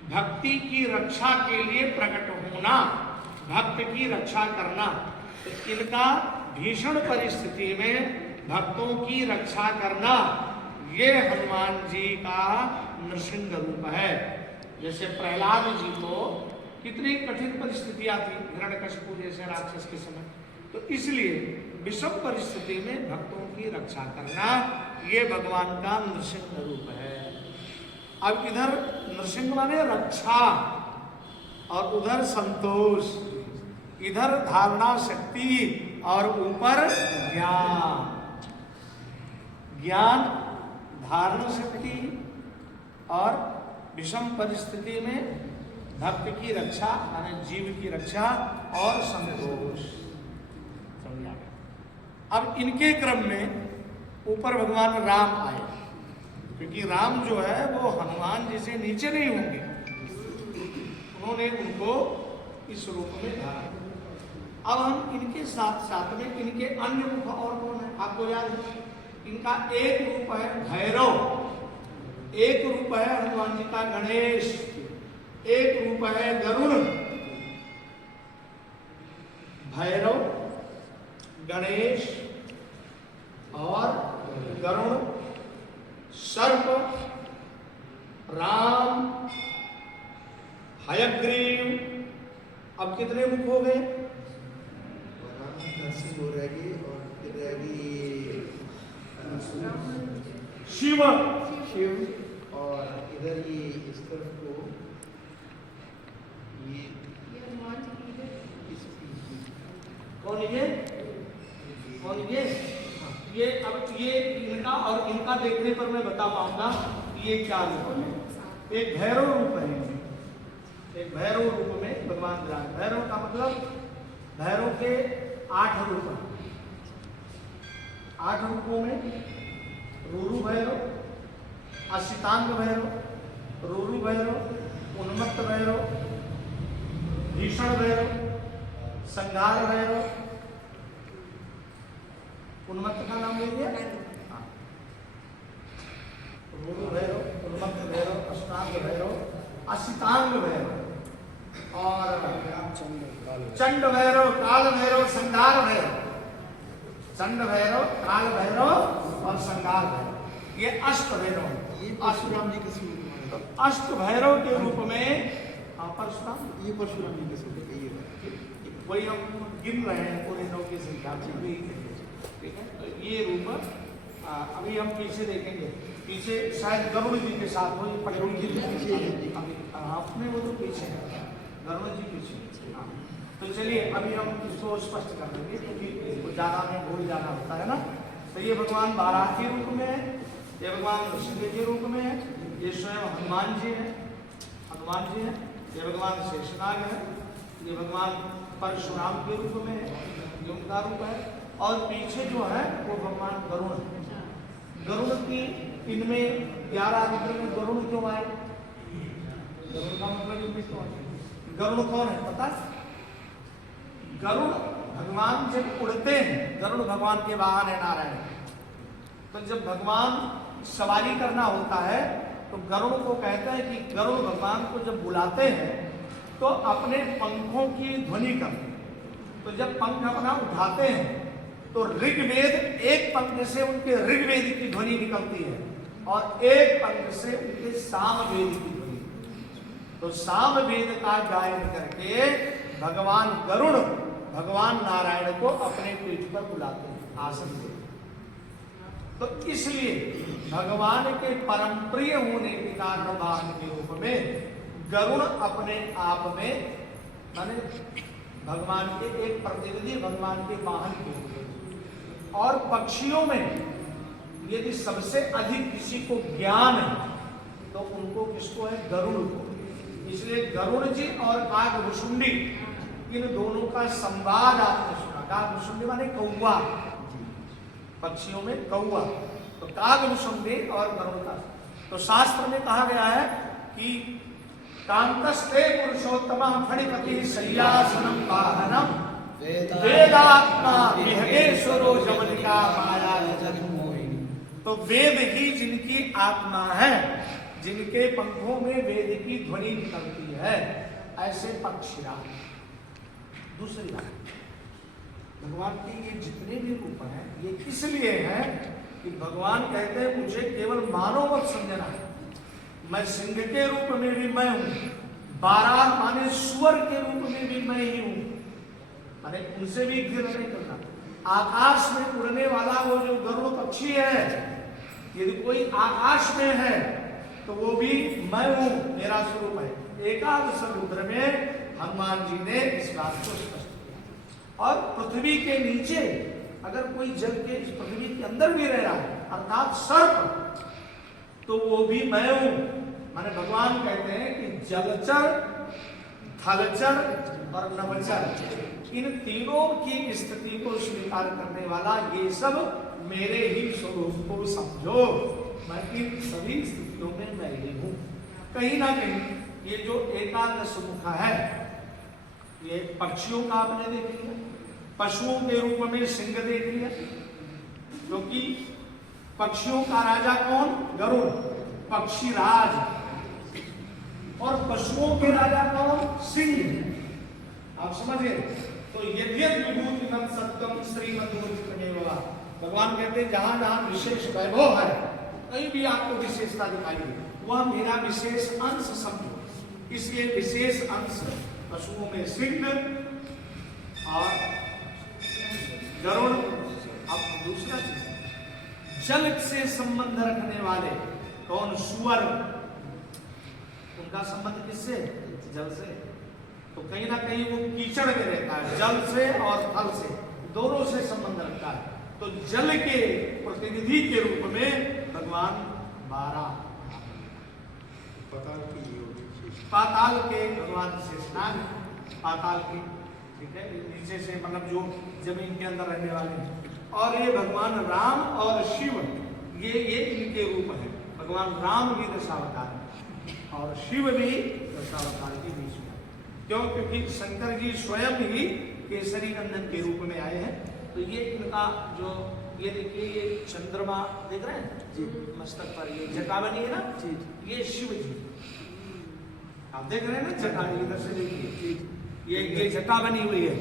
भक्ति की रक्षा के लिए प्रकट होना, भक्त की रक्षा करना। तो इनका भीषण परिस्थिति में भक्तों की रक्षा करना, ये हनुमान जी का नृसिंह रूप है। जैसे प्रहलाद जी को कितनी कठिन परिस्थितियां थी हिरण्यकशिपु जैसे राक्षस के समय, तो इसलिए विषम परिस्थिति में भक्तों की रक्षा करना ये भगवान का नृसिंह रूप है। अब इधर नृसिंह माने रक्षा और उधर संतोष, इधर धारणा शक्ति और ऊपर ज्ञान। ज्ञान, धारणा शक्ति और विषम परिस्थिति में भक्त की रक्षा यानी जीव की रक्षा और संतोष। समझ आ गया। अब इनके क्रम में ऊपर भगवान राम आए, क्योंकि राम जो है वो हनुमान जी से नीचे नहीं होंगे, उन्होंने उनको इस रूप में धारण। अब हम इनके साथ साथ में इनके अन्य रूप और कौन है आपको याद है? इनका एक रूप है भैरव, एक रूप है हनुमान जी का गणेश, एक रूप है गरुड़। भैरव, गणेश और गरुड़, सर्प, राम, हयग्रीव। अब कितने मुख हो गए? नरसिंह हो रहेगी और फिर रहेगी शिव, शिव, और इधर ये इस तरफ को ये कौन ये? कौन ये अब ये इनका और इनका देखने पर मैं बता पाऊंगा ये क्या रूप है। एक भैरव रूप है, एक भैरव रूप में भगवान विराज। भैरव का मतलब भैरव के 8 रूप हैं। 8 रूपों में रूरू भैरव, असितांग भैरव, रूरू भैरव, उन्मत्त भैरव, भीषण भैरव, संघार भैरव। उन्मत्त का नाम ले लिया, रूरू भैरव, उन्मत्त भैरव, अष्टांग भैरव, असितांग भैरव और चंड भैरव, काल भैरव, संघार भैरव। चंड भैरव, काल भैरव और संघार भैरव, ये अष्ट भैरव हैं। ये परशुराम जी के स्वरूप में, अष्ट भैरव के रूप में परशुराम, ये परशुराम जी के स्वरूप है। ये वही हम गिन रहे हैं पूरे 9 की संख्या से। ठीक है, तो ये रूप अभी हम पीछे देखेंगे। पीछे शायद गरुड़ जी के साथ हो, गरुड़ जी पीछे, अपने वो तो पीछे है, गरुड़ जी पीछे। तो चलिए अभी हम इसको स्पष्ट कर देंगे, क्योंकि ज़्यादा में भूल जाना होता है ना। तो ये भगवान बाराह के रूप में है, ये भगवान नृसिंह के रूप में है, ये स्वयं हनुमान जी है, हनुमान जी है, ये भगवान शेषनाग है, ये भगवान परशुराम के रूप में है, ये उनका रूप है। और पीछे जो है वो भगवान गरुड़ है। गरुड़ की इनमें 11 रुद्र में गरुड़ क्यों आए? गरुड़ का मतलब इनमें क्यों आए? गरुड़ कौन है पता? गरुड़ भगवान जब उड़ते हैं, गरुड़ भगवान के वाहन है नारायण। तो जब भगवान सवारी करना होता है तो गरुड़ को कहते हैं कि गरुड़ भगवान को जब बुलाते हैं तो अपने पंखों की ध्वनि करते हैं। तो जब पंख अपना उठाते हैं तो ऋग्वेद, एक पंख से उनके ऋग्वेद की ध्वनि निकलती है और एक पंख से उनके सामवेद की ध्वनि। तो सामवेद का गायन करके भगवान गरुड़ भगवान नारायण को अपने पीठ पर बुलाते हैं, आसन देते हैं। तो इसलिए भगवान के परम प्रिय होने के कारण वाहन के रूप में गरुड़ अपने आप में माने भगवान के एक प्रतिनिधि, भगवान के वाहन के रूप में। और पक्षियों में यदि सबसे अधिक किसी को ज्ञान है तो उनको किसको है? गरुड़ को। इसलिए गरुड़ जी और कागभुषुंडी, इन दोनों का संवाद आपने सुना। कागभुषुंडी माने कौवा, पक्षियों में कौवा। तो कागभुषुंडी और गरुड़ का। तो शास्त्र में कहा गया है कि कांतस्ते पुरुषोत्तमः फणिपति शय्यासनं वाहनम वेदात्मा विहगेश्वरो जमनिका माया जगन्मोहिनी। तो वेद ही जिनकी आत्मा है, जिनके पंखों में वेद की ध्वनि निकलती है, ऐसे पक्षीराज। दूसरी बात, भगवान के ये जितने भी रूप हैं ये इसलिए हैं कि भगवान कहते हैं मुझे केवल मानव मत समझना है, मैं सिंह के रूप में भी मैं हूं, 12 माने सुअर के रूप में भी मैं ही हूं, माने उनसे भी घृणा नहीं करना। आकाश में उड़ने वाला वो जो गरुड़ पक्षी है, यदि कोई आकाश में है तो वो भी मैं हूं, मेरा स्वरूप है। एकादश रुद्र में हनुमान जी ने इस बात को स्पष्ट किया। और पृथ्वी के नीचे अगर कोई जल के इस पृथ्वी के अंदर भी रह रहा है, अर्थात सर्प, तो वो भी मैं हूं। माने भगवान कहते हैं कि जलचर, थलचर और नभचर, इन तीनों की स्थिति को स्वीकार करने वाला ये सब मेरे ही स्वरूप को समझो। मैं इन सभी स्थितियों में मैं ही हूं। कहीं ना कहीं ये जो एकादश मुखा है, ये पक्षियों का आपने देख लिया, पशुओं के रूप में सिंह देख लिया, क्योंकि पक्षियों का राजा कौन? गरुड़, पक्षी राज। और पशुओं के राजा कौन? सिंह। आप समझे? तो यद्यपि विभूतिमत् सत्यम श्रीमद्भूतिमेव, भगवान कहते हैं जहां जहां विशेष वैभव है, कहीं भी आपको विशेषता दिखाई दे, वह मेरा विशेष अंश समझो। इसलिए विशेष अंश पशुओं में सिंह और गरुड़। अब दूसरा जल से संबंध रखने वाले कौन? सुअर। उनका संबंध किससे? जल से। तो कहीं ना कहीं वो कीचड़ में रहता है, जल से और थल से, दोनों से संबंध रखता है। तो जल के प्रतिनिधि के रूप में भगवान 12, पाताल के भगवान शेषनाग, पाताल के, ठीक है, नीचे से मतलब जो जमीन के अंदर रहने वाले हैं। और ये भगवान राम और शिव, ये इनके रूप है। भगवान राम भी दशावतार है और शिव भी दशावतार के बीच में। क्यों? क्योंकि शंकर जी स्वयं ही केसरी नंदन के रूप में आए हैं। तो ये इनका जो, ये देखिए, ये चंद्रमा देख रहे हैं जी, मस्तक पर ये जटा बनी है ना जी, ये शिव जी, आप देख रहे हैं ना जटा, इधर से देखिए, ये जटा बनी हुई है।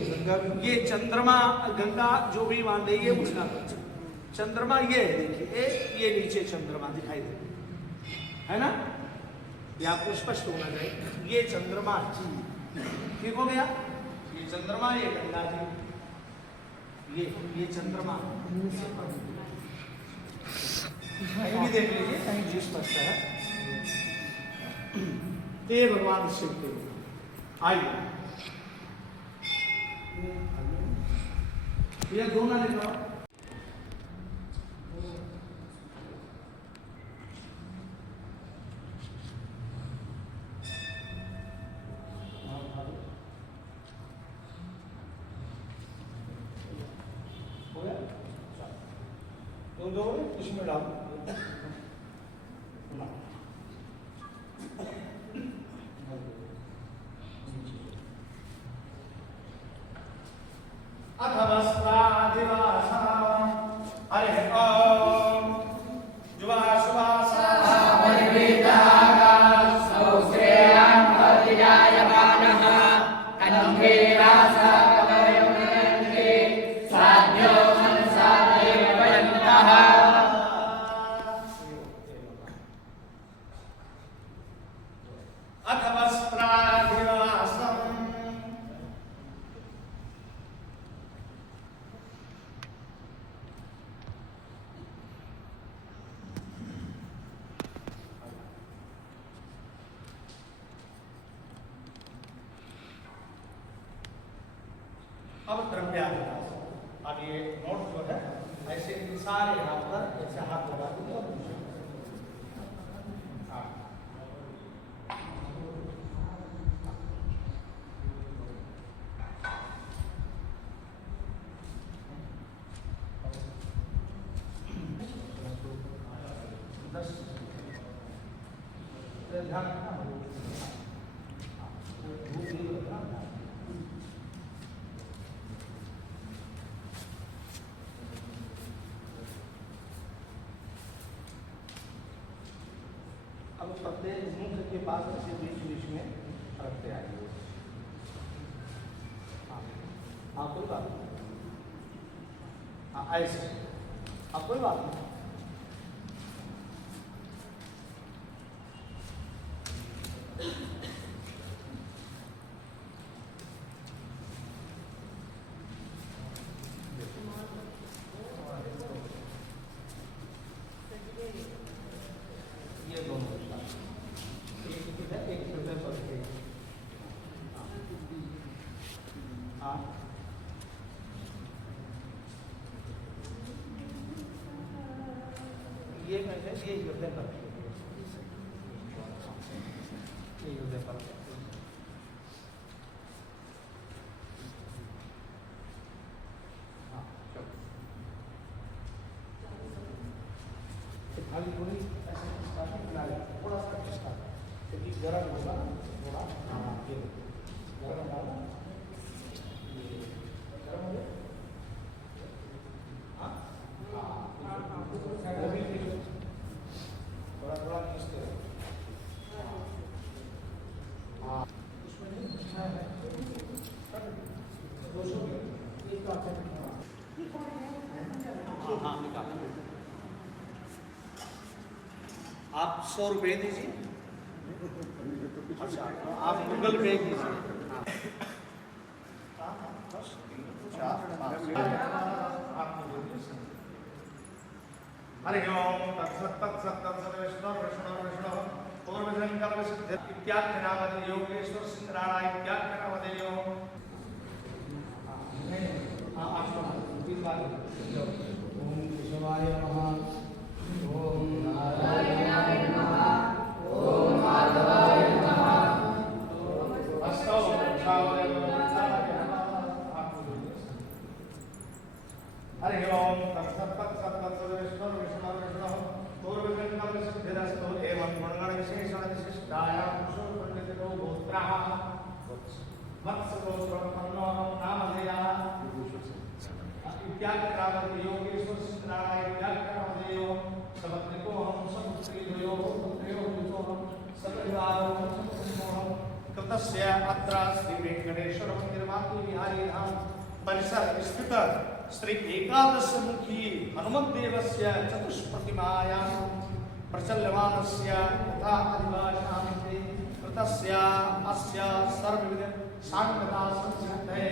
ये चंद्रमा, गंगा जो भी मान रही है उसका चंद्रमा ये है, देखिए, ये नीचे चंद्रमा दिखाई दे, है ना? ये आपको स्पष्ट होना चाहिए। ये चंद्रमा जी, ठीक हो गया? ये चंद्रमा, ये गंगा जी, ये चंद्रमा, कहीं भी देख लीजिए, कहीं जी स्पष्ट है। ये भगवान शिव के आइए, ये दोनों लिखो। दो इसमें डाल अथवस्त्रादिवासा हरे ओम जुवासुवासा परिवेदागा सौश्रेयान् प्रतिजायमानः कन्धेरासा कवयमुनन्ते साध्यो मनसा देवयन्तः। अथवस्त्रादिवासम् अब द्रव्याभ्यास। अब ये नोट जो है ऐसे सारे हाथ पर ऐसे हाथ लगा दीजिए और ध्यान रखना। अब प्रत्येक मुख के पास ऐसे बीच बीच में रखते आइए। हाँ कोई बात नहीं, हाँ ऐसे, हाँ कोई बात नहीं। ये दोनों ये हृदय पर, ये हृदय पर। खाली थोड़ी ऐसे स्टार्टिंग किनारे थोड़ा सा खिसका, क्योंकि गर्म होगा ना थोड़ा। हाँ ये गर्म डालना, ये गर्म हो गया। हाँ अभी थोड़ा थोड़ा खींचते रहो। हाँ उसमें नहीं खींचना है, 200 एक का हाँ निकाल। आप 100 रुपये दीजिए। अच्छा आप गूगल पे कीजिए। हरि ओम तत्सत् तत्सत् तत्सत् विष्णु विष्णु विष्णु पूर्वजन्म विशुद्ध इत्याख्यानावदे योगेश्वर सिंहराणा इत्याख्यानावदे योग। आप तीन बार ओम शिवाय नमः, ओम नारायणाय नमः, ओम माधवाय नमः, अष्टौ वृक्षावय हरि ओम तत्सत् तत्सत् तत्सत् विष्णु विष्णु विष्णु पूर्वजन्म विशुद्धिरस्तु एवं गुणगण विशेषण विशिष्टायां पुरुषो पंडितो गोत्रः वत्सगोत्रमन्नो नामधेयः इत्याख्यानावदे योगेश्वर सिंहराणा इत्याख्यानावदे समत्रिको हम समुत्रियो पुत्र्यो विचोहम सपरिवारो समूहम कृतस्य अत्र श्री वेंकटेश्वर मंदिरमातु विहारी धाम परिसर स्थित श्री एकादश मुखी हनुमत देवस्य चतुष्प्रतिमायां प्रचल्यमानस्य तथा अधिवासान्ते कृतस्य अस्य सर्वविध साङ्गता संसिद्धये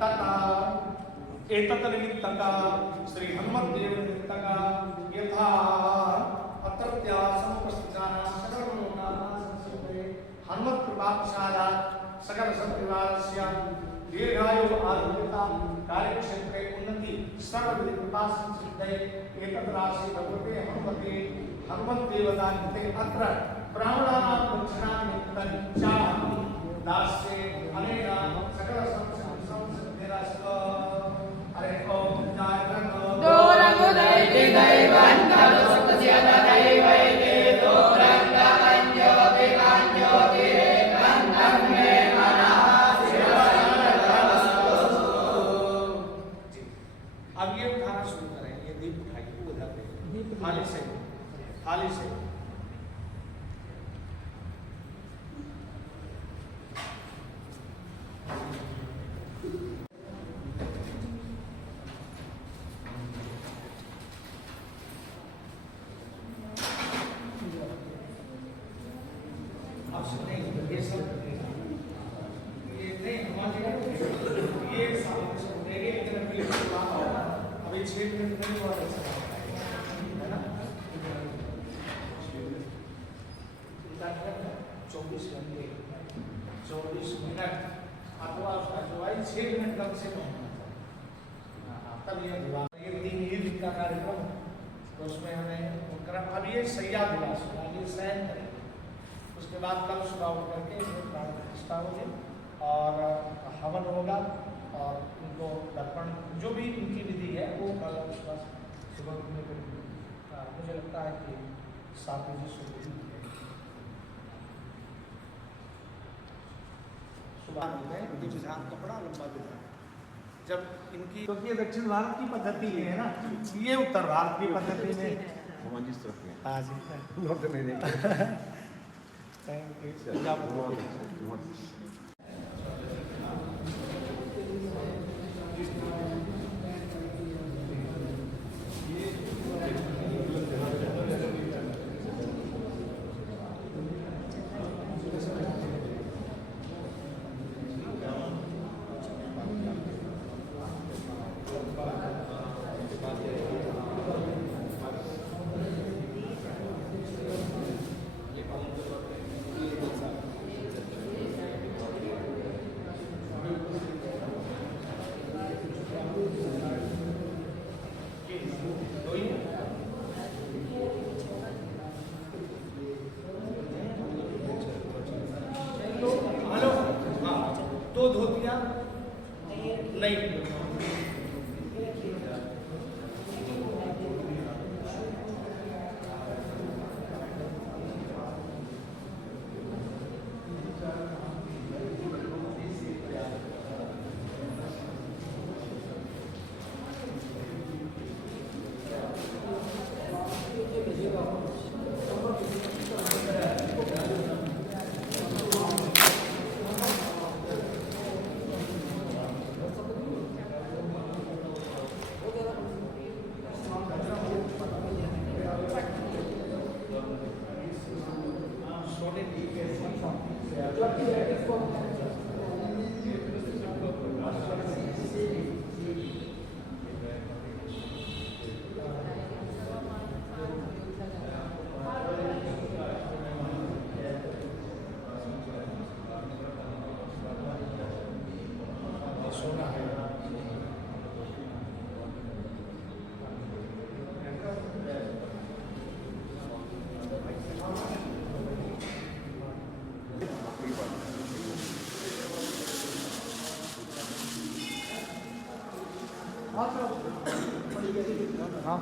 तथा एतत् निमित्तका श्री हनुमत देव निमित्तका यथा अत्रत्या समुपस्थितानां सकलमनोकामनाः संसिद्धये हनुमत कृपाप्रसादात् सकल सत्परिवारस्य दीर्घायु आरोग्यता कार्यक्षेत्रे उन्नति सर्वविध कृपा संसिद्धये एतत् राशि भगवते हनुमते हनुमत देवतान्ते अत्र ब्राह्मणानां दक्षिणानिमित्तं च दास्ये अनेन सकल संसिद्धिरस्तु। हरे ओम जय दोरंगुदैति दैवन्तस्य दैवैते दोरंगमञ्ज्योतिकाञ्ज्योतिरेकं मे मनः शिवशरणमस्तु। अब ये उठाना शुरू करें, ये दीप उठाइए उधर पे थाली से, थाली से। अभी 6 मिनट नहीं हुआ है ना, 24 घंटे 24 मिनट अथवा उसका चौवाई 6 मिनट कम से कम तब ये दिवास ये 3 दिन का कार्यक्रम, तो उसमें हमें अब ये सैया दिवास होगा, ये शयन करें। उसके बाद कल सुबह उठ करके प्राण प्रतिष्ठा होगी और हवन होगा और उनको दर्पण जो भी उनकी विधि है वो कल सुबह उठने पर मुझे लगता है कि 7 बजे सुबह विधान कपड़ा लंबा विधान जब इनकी, क्योंकि ये दक्षिण भारत की पद्धति है ना, ये उत्तर भारत की पद्धति में हाँ जी 2 धोतियां नहीं, सोना है। हाँ